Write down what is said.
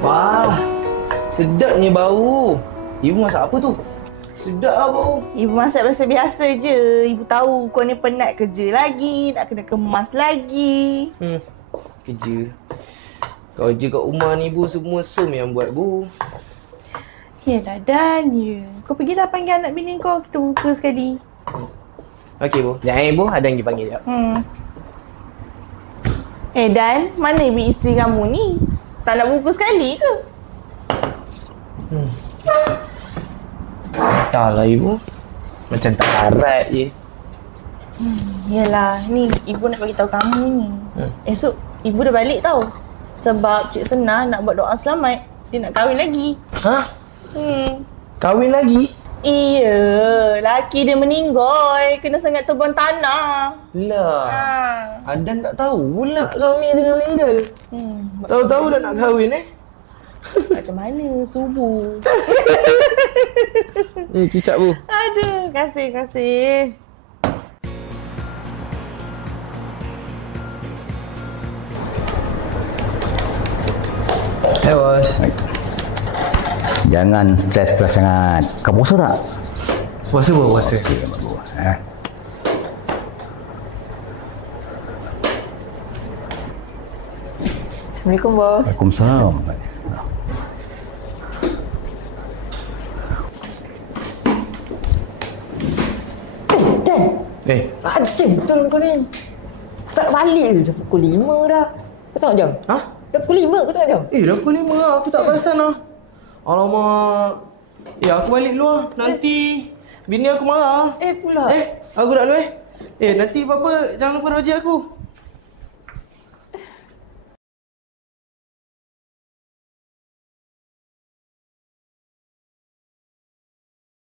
Wah, sedapnya bau. Ibu masak apa tu? Sedap lah bau. Ibu masak biasa-biasa je. Ibu tahu kau ni penat kerja lagi, nak kena kemas lagi. Kerja. Kerja kat rumah ni Bu, semua Som yang buat Bu. Yelah Dan, ya. Kau pergilah panggil anak bini kau, kita buka sekali. Okey Bu. Jangan Bu, ada yang dipanggil jap. Dan, mana ibu isteri kamu ni? Tak nak buka sekali ke? Entahlah Ibu. Macam tak harap je. Yelah, ni ibu nak bagi tahu kamu ni. Esok ibu dah balik tau. Sebab Cik Senah nak buat doa selamat. Dia nak kahwin lagi. Hah? Kahwin lagi? Iya, laki dia meninggal. Kena sengat tebuan tanah. Lah. Adan tak tahu pula suami dia meninggal. Tahu-tahu dah nak kahwin Macam mana subuh? Kicap Bu. Aduh, kasih. Hey bos. Jangan stres sangat. Kau puasa tak? Puasa Bu, puasa. Okey, bagus. Assalamualaikum bos. Waalaikumsalam. Dan, Eh, betul kau ni. Start balik dah pukul 5 dah. Kau tengok jam? ha? Dah pukul 5 kau tengok jam? Dah pukul 5 lah. Aku tak perasan lah. Alamak. Aku balik dulu lah. Nanti bini aku marah. Pula. Aku nak dulu nanti apa-apa jangan lupa rojak aku.